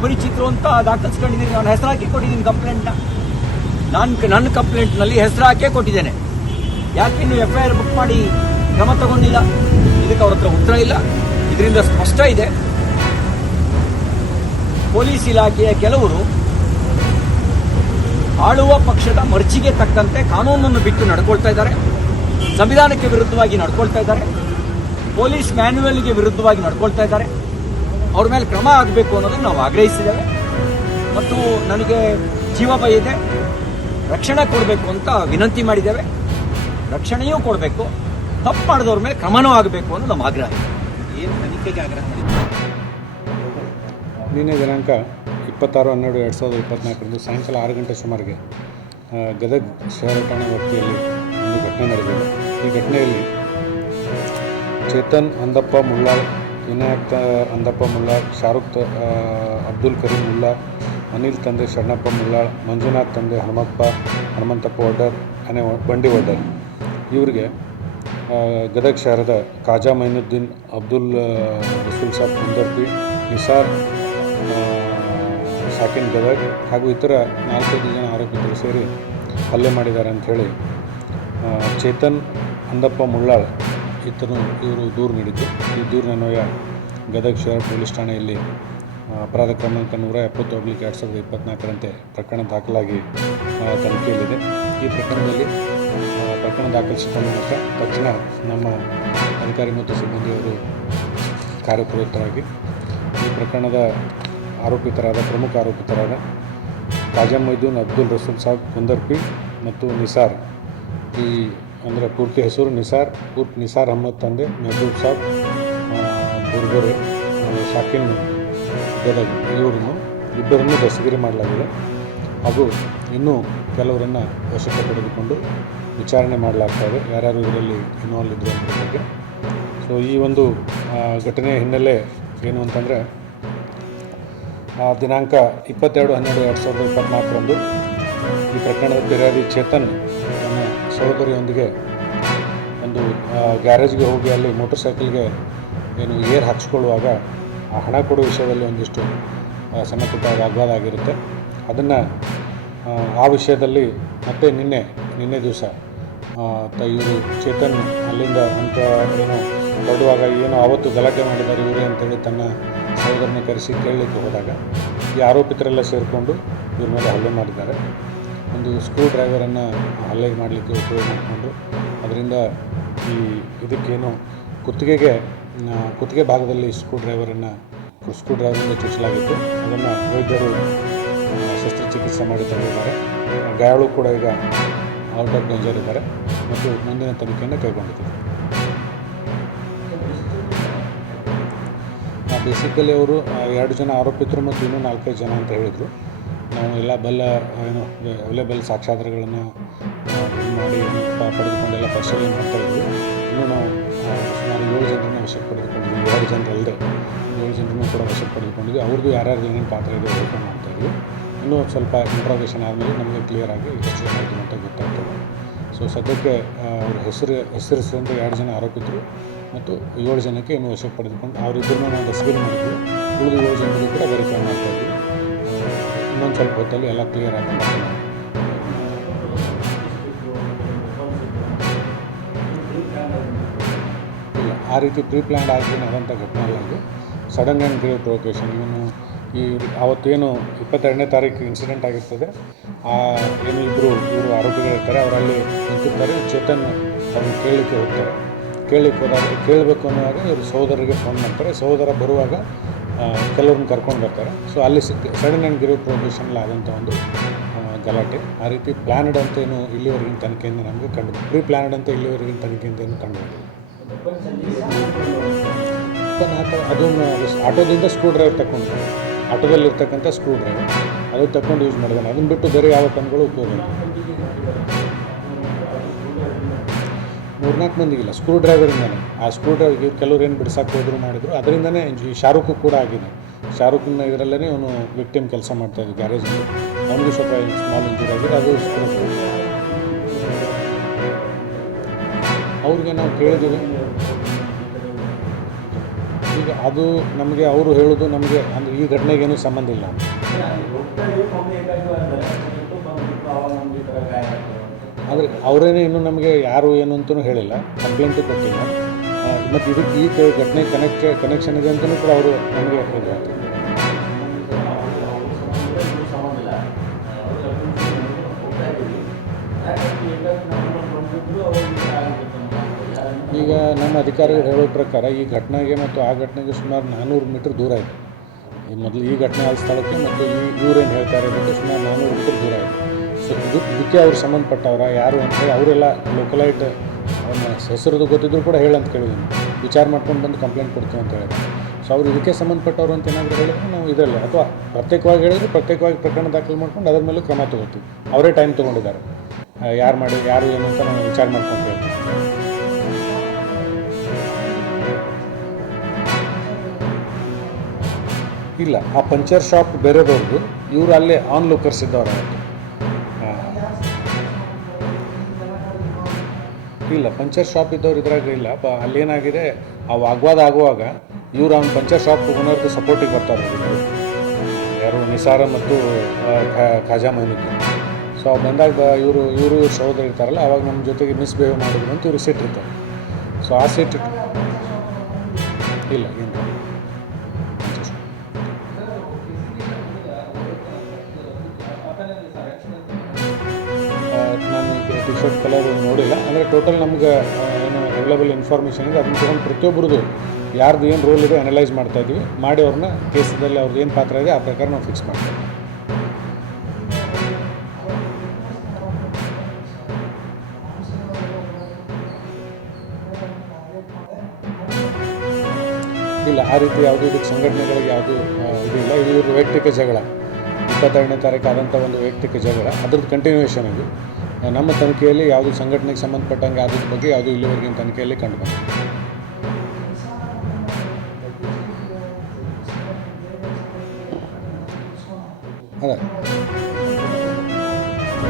ಅಪರಿಚಿತರು ಅಂತ ದಾಖಲಿಸ್ಕೊಂಡಿದ್ದೀನಿ. ನಾನು ಹೆಸರು ಹಾಕಿ ಕೊಟ್ಟಿದ್ದೀನಿ ಕಂಪ್ಲೇಂಟ್ನ. ನನ್ನ ಕಂಪ್ಲೇಂಟ್ನಲ್ಲಿ ಹೆಸರು ಹಾಕೇ ಕೊಟ್ಟಿದ್ದೇನೆ. ಯಾಕಿನ್ನು FIR ಬುಕ್ ಮಾಡಿ ಕ್ರಮ ತಗೊಂಡಿಲ್ಲ? ಇದಕ್ಕೆ ಅವ್ರ ಹತ್ರ ಉತ್ತರ ಇಲ್ಲ. ಇದರಿಂದ ಸ್ಪಷ್ಟ ಇದೆ, ಪೊಲೀಸ್ ಇಲಾಖೆಯ ಕೆಲವರು ಆಳುವ ಪಕ್ಷದ ಮರ್ಜಿಗೆ ತಕ್ಕಂತೆ ಕಾನೂನನ್ನು ಬಿಟ್ಟು ನಡ್ಕೊಳ್ತಾ ಇದ್ದಾರೆ, ಸಂವಿಧಾನಕ್ಕೆ ವಿರುದ್ಧವಾಗಿ ನಡ್ಕೊಳ್ತಾ ಇದ್ದಾರೆ, ಪೊಲೀಸ್ ಮ್ಯಾನ್ಯುವಲ್ಗೆ ವಿರುದ್ಧವಾಗಿ ನಡ್ಕೊಳ್ತಾ ಇದ್ದಾರೆ. ಅವ್ರ ಮೇಲೆ ಕ್ರಮ ಆಗಬೇಕು ಅನ್ನೋದನ್ನು ನಾವು ಆಗ್ರಹಿಸಿದ್ದೇವೆ. ಮತ್ತು ನನಗೆ ಜೀವ ಭಯ ಇದೆ, ರಕ್ಷಣೆ ಕೊಡಬೇಕು ಅಂತ ವಿನಂತಿ ಮಾಡಿದ್ದೇವೆ. ರಕ್ಷಣೆಯೂ ಕೊಡಬೇಕು, ತಪ್ಪು ಮಾಡಿದವ್ರ ಮೇಲೆ ಕ್ರಮನೂ ಆಗಬೇಕು ಅನ್ನೋ ನಮ್ಮ ಆಗ್ರಹ. ಏನು ತನಿಖೆಗೆ ಆಗ್ರಹ ಮಾಡಿದ್ದೀವಿ? ನಿನ್ನೆ ದಿನಾಂಕ 26/12/2024 ಸಾಯಂಕಾಲ 6 ಗಂಟೆ ಸುಮಾರಿಗೆ ಗದಗ ಶಹರ ಠಾಣಾ ವ್ಯಾಪ್ತಿಯಲ್ಲಿ ಒಂದು ಘಟನೆ ನಡೆದಿದೆ. ಈ ಘಟನೆಯಲ್ಲಿ ಚೇತನ್ ಅಂದಪ್ಪ ಮುಳ್ಳಾಳ್, ವಿನಾಯಕ್ ಅಂದಪ್ಪ ಮುಳ್ಳಾಳ್, ಶಾರುಖ್ ಅಬ್ದುಲ್ ಕರೀಂ ಮುಲ್ಲಾ, ಅನಿಲ್ ತಂದೆ ಶರಣಪ್ಪ ಮುಳ್ಳಾಳ್, ಮಂಜುನಾಥ್ ತಂದೆ ಹನುಮಂತಪ್ಪ ಒಡ್ಡರ್ ಬಂಡಿ ಒಡ್ಡರ್ ಇವರಿಗೆ ಗದಗ ಶಹರದ ಖಾಜಾ ಮೈನುದ್ದೀನ್, ಅಬ್ದುಲ್ ರಸೂಲ್ ಸಾಬ್ ಕುಂದರ್ಪಿ, ನಿಸಾರ್ ಸಾಕಿನ್ ಗದಗ್ ಹಾಗೂ ಇತರ 4-5 ಜನ ಆರೋಪಿತರು ಸೇರಿ ಹಲ್ಲೆ ಮಾಡಿದ್ದಾರೆ ಅಂಥೇಳಿ ಚೇತನ್ ಅಂದಪ್ಪ ಮುಳ್ಳಾಳ್ ಇವರು ದೂರು ನೀಡಿದ್ದು. ಈ ದೂರಿನನ್ವಯ ಗದಗ ಶಹರ ಪೊಲೀಸ್ ಠಾಣೆಯಲ್ಲಿ ಅಪರಾಧ ಕ್ರಮಾಂಕ 170/2024 ಪ್ರಕರಣ ದಾಖಲಾಗಿ ತನಿಖೆಯಲ್ಲಿದೆ. ಈ ಪ್ರಕರಣದಲ್ಲಿ ಪ್ರಕರಣ ದಾಖಲಿಸಿಕೊಂಡ ನಂತರ ತಕ್ಷಣ ನಮ್ಮ ಅಧಿಕಾರಿ ಮತ್ತು ಸಿಬ್ಬಂದಿಯವರು ಕಾರ್ಯಪ್ರವೃತ್ತರಾಗಿ ಈ ಪ್ರಕರಣದ ಪ್ರಮುಖ ಆರೋಪಿತರಾದ ಖಾಜಾ ಮೈದೂನ್, ಅಬ್ದುಲ್ ರಸೂಲ್ ಸಾಬ್ ಕುಂದರ್ಪಿ ಮತ್ತು ನಿಸಾರ್, ಈ ಅಂದರೆ ಪೂರ್ತಿ ಹೆಸರು ನಿಸಾರ್ ಅಹಮದ್ ತಂದೆ ಮೆಹಬೂಬ್ ಸಾಬ್ ಬುರ್ಗರೆ, ಶಾಕಿನ್ ಗದಗ್ ಇಬ್ಬರನ್ನು ದಸ್ತಗಿರಿ ಮಾಡಲಾಗಿದೆ. ಹಾಗೂ ಇನ್ನೂ ಕೆಲವರನ್ನು ವಶಕ್ಕೆ ಪಡೆದುಕೊಂಡು ವಿಚಾರಣೆ ಮಾಡಲಾಗ್ತಾಯಿದೆ, ಯಾರ್ಯಾರು ಇದರಲ್ಲಿ ಇನ್ವಾಲ್ವ್ ಇದ್ದರು ಅನ್ನೋದ್ರ ಬಗ್ಗೆ. ಸೊ ಈ ಒಂದು ಘಟನೆಯ ಹಿನ್ನೆಲೆ ಏನು ಅಂತಂದರೆ, ದಿನಾಂಕ 22/12/2024 ಈ ಪ್ರಕರಣದ ಫಿರ್ಯಾದಿ ಚೇತನ್ ತನ್ನ ಸಹೋದರಿಯೊಂದಿಗೆ ಒಂದು ಗ್ಯಾರೇಜ್ಗೆ ಹೋಗಿ ಅಲ್ಲಿ ಮೋಟರ್ ಸೈಕಲ್ಗೆ ಏರ್ ಹಾಕಿಸ್ಕೊಳ್ಳುವಾಗ ಆ ಹಣ ಕೊಡುವ ವಿಷಯದಲ್ಲಿ ಒಂದಿಷ್ಟು ಸಣ್ಣ ಪುಟ್ಟ ವಾಗ್ವಾದ ಆಗಿರುತ್ತೆ. ಅದನ್ನು ಆ ವಿಷಯದಲ್ಲಿ ಮತ್ತೆ ನಿನ್ನೆ ದಿವಸ ಇವರು ಚೇತನ್ ಅಲ್ಲಿಂದ ಅಂತ ಹೊರಡುವಾಗ ಆವತ್ತು ಗಲಾಟೆ ಮಾಡಿದ್ದಾರೆ ಇವರೇ ಅಂತೇಳಿ ತನ್ನ ಸಹೋದರನ ಕರೆಸಿ ಕೇಳಲಿಕ್ಕೆ ಹೋದಾಗ ಈ ಆರೋಪಿತರೆಲ್ಲ ಸೇರಿಕೊಂಡು ಇವ್ರ ಮೇಲೆ ಹಲ್ಲೆ ಮಾಡಿದ್ದಾರೆ. ಒಂದು ಸ್ಕ್ರೂ ಡ್ರೈವರನ್ನು ಹಲ್ಲೆ ಮಾಡಲಿಕ್ಕೆ ಉಪಯೋಗ ಮಾಡಿಕೊಂಡು ಅದರಿಂದ ಇದಕ್ಕೇನು ಕುತ್ತಿಗೆ ಭಾಗದಲ್ಲಿ ಸ್ಕ್ರೂ ಡ್ರೈವರಿಂದ ಚುಚ್ಚಲಾಗಿತ್ತು. ಅದನ್ನು ವೈದ್ಯರು ಶಸ್ತ್ರಚಿಕಿತ್ಸೆ ಮಾಡಿ ತಂದಿದ್ದಾರೆ. ಗಾಯಾಳು ಕೂಡ ಈಗ ಔಟ್ ಆಫ್ ಡೇಂಜರ್ ಇದ್ದಾರೆ ಮತ್ತು ಮುಂದಿನ ತನಿಖೆಯನ್ನು ಕೈಗೊಂಡಿದ್ದಾರೆ. ಬೇಸಿಕಲಿ ಅವರು 2 ಜನ ಆರೋಪಿತರು ಮತ್ತು ಇನ್ನೂ 4-5 ಜನ ಅಂತ ಹೇಳಿದರು. ನಾವು ಎಲ್ಲ ಅವೈಲೇಬಲ್ ಸಾಕ್ಷ್ಯಾಧಾರಗಳನ್ನು ಮಾಡಿ ಪಡೆದುಕೊಂಡೆಲ್ಲ ಪರಿಶೀಲನೆ ಮಾಡ್ತಾಯಿದ್ವಿ. ಇನ್ನೂ ನಾವು ಸುಮಾರು 7 ಜನರನ್ನು ವಶಕ್ಕೆ ಪಡೆದುಕೊಂಡಿದ್ವಿ. 2 ಜನರಲ್ಲದೆ 7 ಜನರನ್ನು ಕೂಡ ವಶಕ್ಕೆ ಪಡೆದುಕೊಂಡಿದ್ವಿ. ಅವ್ರದ್ದು ಯಾರ್ಯಾರು ಏನೇನು ಪಾತ್ರ ಇದೆ ಓಪನ್ ಮಾಡ್ತಾಯಿದ್ವಿ. ಇನ್ನೂ ಸ್ವಲ್ಪ ಇಂಟ್ರಾಗೇಷನ್ ಆದಮೇಲೆ ನಮಗೆ ಕ್ಲಿಯರ್ ಆಗಿ ಎಷ್ಟು ಜನ ಇದ್ರು ಅಂತ ಗೊತ್ತಾಗ್ತದೆ. ಸೊ ಸದ್ಯಕ್ಕೆ ಅವ್ರ ಹೆಸರಿಸಿದಂಥ 2 ಜನ ಆರೋಪಿತರು ಮತ್ತು 7 ಜನಕ್ಕೆ ಇನ್ನೂ ವಶಕ್ಕೆ ಪಡೆದುಕೊಂಡು ಅವರಿಬ್ಬರನ್ನು ನಾವು ದಸ್ತಗಿರಿ ಮಾಡಿದ್ವಿ. ಉಳಿದ 7 ಜನರಿಗೂ ಕೂಡ ವೆರಿಫೈ ಮಾಡ್ತಾಯಿದ್ವಿ. ಇನ್ನೊಂದು ಸ್ವಲ್ಪ ಹೊತ್ತಲ್ಲಿ ಎಲ್ಲ ಕ್ಲಿಯರ್ ಆಗಿ ಇಲ್ಲ, ಆ ರೀತಿ ಪ್ರೀ ಪ್ಲ್ಯಾನ್ಡ್ ಆಗಿ ಆದಂಥ ಘಟನೆ ಅಲ್ಲ. ಇದು ಸಡನ್ ಆ್ಯಂಡ್ ಗ್ರೇವ್ ಪ್ರೊವೊಕೇಷನ್. ಅವತ್ತೇನು 22ನೇ ತಾರೀಕು ಇನ್ಸಿಡೆಂಟ್ ಆಗಿರ್ತದೆ, ಇವರು ಆರೋಪಿಗಳಿರ್ತಾರೆ, ಅವರಲ್ಲಿ ನಿಂತಿರ್ತಾರೆ. ಚೇತನ್ ಅವ್ರನ್ನ ಕೇಳಲಿಕ್ಕೆ ಹೋಗ್ತಾರೆ. ಕೇಳಬೇಕು ಅನ್ನುವಾಗ ಇವರು ಸಹೋದರಿಗೆ ಫೋನ್ ಮಾಡ್ತಾರೆ. ಸಹೋದರ ಬರುವಾಗ ಕೆಲವ್ರನ್ನ ಕರ್ಕೊಂಡು ಬರ್ತಾರೆ. ಸೊ ಅಲ್ಲಿ ಸಡನ್ ಆ್ಯಂಡ್ ಗ್ರೇವ್ ಪ್ರೊವೊಕೇಷನಲ್ಲಿ ಆದಂಥ ಒಂದು ಗಲಾಟೆ. ಆ ರೀತಿ ಪ್ಲ್ಯಾನ್ಡ್ ಅಂತ ಏನು ಇಲ್ಲಿವರೆಗಿನ ತನಿಖೆಯಿಂದ ನಮಗೆ ಪ್ರೀ ಪ್ಲ್ಯಾನ್ಡ್ ಅಂತ ಇಲ್ಲಿವರೆಗಿನ ತನಿಖೆಯಿಂದ ಏನು ಕಂಡು ಅದನ್ನು ಆಟೋದಿಂದ ಸ್ಕ್ರೂ ಡ್ರೈವರ್ ತಗೊಂಡು, ಆಟೋದಲ್ಲಿರ್ತಕ್ಕಂಥ ಸ್ಕ್ರೂ ಡ್ರೈವರ್ ಅದು ತಗೊಂಡು ಯೂಸ್ ಮಾಡಿದ್ದಾನೆ. ಅದನ್ನು ಬಿಟ್ಟು ಬೇರೆ ಯಾವ ಪನ್ಗಳು ಉಪಯೋಗ ಇಲ್ಲ. 3-4 ಮಂದಿಗಿಲ್ಲ, ಸ್ಕ್ರೂ ಡ್ರೈವರಿಂದನೇ. ಆ ಸ್ಕ್ರೂ ಡ್ರೈವರ್ಗೆ ಕೆಲವ್ರು ಏನು ಬಿಡ್ಸಕ್ಕೆ ಹೋದ್ರು ಮಾಡಿದ್ರು. ಅದರಿಂದನೇ ಈ ಶಾರುಖ್ ಕೂಡ ಆಗಿದೆ. ಶಾರುಖನ ಇದರಲ್ಲೇ ಅವನು ವಿಕ್ಟಿಮ್ ಕೆಲಸ ಮಾಡ್ತಾಯಿದ್ದ ಗ್ಯಾರೇಜಲ್ಲಿ. ಅವನಿಗೆ ಸ್ವಲ್ಪ ಸ್ಮಾಲ್ ಇಂಜುರಿ ಆಗಿದೆ. ಅದು ಸ್ಕ್ರೂ ಡ್ರೈವರ್. ಅವ್ರಿಗೆ ನಾವು ಕೇಳಿದ್ದೀವಿ, ಈಗ ಅದು ನಮಗೆ ಅವರು ಹೇಳೋದು ನಮಗೆ ಅಂದರೆ ಈ ಘಟನೆಗೇನು ಸಂಬಂಧ ಇಲ್ಲ ಅಂತ. ಆದರೆ ಅವರೇನೇ ಇನ್ನೂ ನಮಗೆ ಯಾರು ಏನು ಅಂತಲೂ ಹೇಳಿಲ್ಲ, ಕಂಪ್ಲೇಂಟು ಕೊಟ್ಟಿಲ್ಲ. ಮತ್ತು ಇದಕ್ಕೆ ಈ ಘಟನೆ ಕನೆಕ್ಷನ್ ಇದೆ ಅಂತಲೂ ಕೂಡ ಅವರು ನಮಗೆ ಇದು ಆಗ್ತದೆ. ಈಗ ನಮ್ಮ ಅಧಿಕಾರಿಗಳು ಹೇಳೋ ಪ್ರಕಾರ ಈ ಘಟನೆಗೆ ಮತ್ತು ಆ ಘಟನೆಗೆ ಸುಮಾರು 400 ಮೀಟರ್ ದೂರ ಇದೆ. ಮೊದಲು ಈ ಘಟನೆ ಆದ ಸ್ಥಳಕ್ಕೆ ಮತ್ತು ಇವರೇನು ಹೇಳ್ತಾರೆ ಇದಕ್ಕೆ ಸುಮಾರು 400 ಮೀಟರ್ ದೂರ ಇದೆ. ಸೊ ಇದಕ್ಕೆ ಅವ್ರು ಸಂಬಂಧಪಟ್ಟವ್ರ ಯಾರು ಅಂತೇಳಿ ಅವರೆಲ್ಲ ಲೋಕಲೈಟ್ ಅವ್ರನ್ನ ಹೆಸರದು ಗೊತ್ತಿದ್ರು ಕೂಡ ಹೇಳಂತ ಕೇಳಿದ್ದೀನಿ, ವಿಚಾರ ಮಾಡ್ಕೊಂಡು ಬಂದು ಕಂಪ್ಲೇಂಟ್ ಕೊಡ್ತೀವಿ ಅಂತ ಹೇಳಿದ್ರು. ಸೊ ಅವ್ರು ಇದಕ್ಕೆ ಸಂಬಂಧಪಟ್ಟವ್ರು ಅಂತ ಏನಾದರೂ ಹೇಳಿದ್ರೆ ನಾವು ಇದರಲ್ಲಿ ಅಥವಾ ಪ್ರತ್ಯೇಕವಾಗಿ ಹೇಳಿದ್ರೆ ಪ್ರತ್ಯೇಕವಾಗಿ ಪ್ರಕರಣ ದಾಖಲು ಮಾಡ್ಕೊಂಡು ಅದರ ಮೇಲೂ ಕ್ರಮ ತೊಗೋತೀವಿ. ಅವರೇ ಟೈಮ್ ತೊಗೊಂಡಿದ್ದಾರೆ, ಯಾರು ಏನು ಅಂತ ನಾವು ವಿಚಾರ ಮಾಡ್ಕೊಂಡು ಹೇಳ್ತೀವಿ. ಇಲ್ಲ, ಆ ಪಂಚರ್ ಶಾಪ್ ಬೇರೆದವ್ರದ್ದು, ಇವರು ಅಲ್ಲೇ ಆನ್ ಲೋಕರ್ಸ್ ಇದ್ದವ್ರು ಅವತ್ತು. ಇಲ್ಲ, ಪಂಚರ್ ಶಾಪ್ ಇದ್ದವ್ರು ಇದ್ರಾಗ ಇಲ್ಲ. ಅಲ್ಲೇನಾಗಿದೆ, ಆ ವಾಗ್ವಾದ ಆಗುವಾಗ ಇವರು ಅವ್ನ ಪಂಚರ್ ಶಾಪ್ ಓನರ್ದು ಸಪೋರ್ಟಿಗೆ ಬರ್ತಾರೆ, ಯಾರು ನಿಸಾರ ಮತ್ತು ಖಾಜಾ ಮೈನುದ್ದೀನ್. ಸೊ ಅವ್ರು ಬಂದಾಗ ಇವರು ಸಹೋದರ ಇರ್ತಾರಲ್ಲ, ಅವಾಗ ನಮ್ಮ ಜೊತೆಗೆ ಮಿಸ್ಬಿಹೇವ್ ಮಾಡಿದ್ರು ಅಂತ ಇವರು ಸಿಟ್ಟಿರ್ತಾರೆ. ಸೊ ಆ ಸಿಟ್ಟು ಇಲ್ಲ ಏನು ನಾನು ಟಿ ಶರ್ಟ್ ಕಲರ್ ನೋಡಿಲ್ಲ. ಅಂದರೆ ಟೋಟಲ್ ನಮ್ಗೆ ಏನು ಅವೈಲೇಬಲ್ ಇನ್ಫಾರ್ಮೇಷನ್ ಇದೆ ಅದನ್ನು ತೊಗೊಂಡು ಪ್ರತಿಯೊಬ್ಬರದು ಯಾರ್ದು ಏನು ರೋಲ್ ಇದೆ ಅನಲೈಸ್ ಮಾಡ್ತಾಯಿದ್ವಿ. ಮಾಡಿ ಅವ್ರನ್ನ ಕೇಸದಲ್ಲಿ ಅವ್ರದ್ದು ಏನು ಪಾತ್ರ ಇದೆ ಆ ಪ್ರಕಾರ ನಾವು ಫಿಕ್ಸ್ ಮಾಡ್ತೀವಿ. ಇಲ್ಲ, ಆ ರೀತಿ ಯಾವುದೂ ಇದಕ್ಕೆ ಸಂಘಟನೆಗಳಿಗೆ ಯಾವುದೂ ಇದಿಲ್ಲ. ಇದು ಇವ್ರ ವೈಯಕ್ತಿಕ ಜಗಳ, 22ನೇ ತಾರೀಕು ಆದಂಥ ಒಂದು ವೈಯಕ್ತಿಕ ಜಗಳ, ಅದ್ರದ್ದು ಕಂಟಿನ್ಯೂಯೇಷನ್ ಇದು. ನಮ್ಮ ತನಿಖೆಯಲ್ಲಿ ಯಾವುದು ಸಂಘಟನೆಗೆ ಸಂಬಂಧಪಟ್ಟಂಗೆ ಅದ್ರ ಬಗ್ಗೆ ಯಾವುದೂ ಇಲ್ಲಿವರೆಗಿನ ತನಿಖೆಯಲ್ಲಿ ಕಂಡು ಬಂದಿದೆ. ಅದೇ